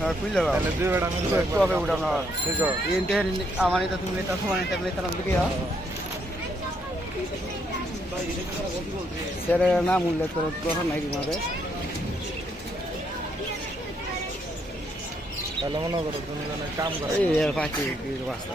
নাম উল্লেখ করে গঠন একই ভাবে তাহলে মনে করো তুমি কাম করো পাখি রাস্তা